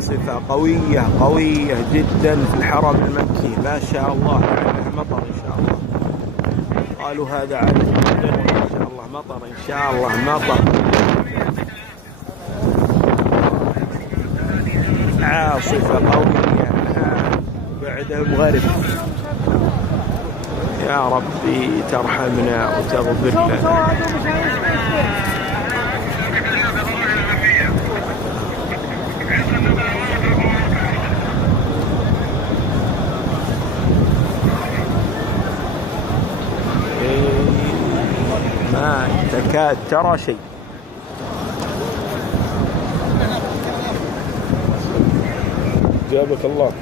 عاصفة قوية قوية جدا في الحرم المكي، ما شاء الله، مطر إن شاء الله. قالوا هذا عارف إن شاء الله مطر، إن شاء الله مطر، عاصفة قوية بعد الغرب. يا ربي ترحمنا وتغفر لنا. ما تكاد ترى شيء. جابك الله.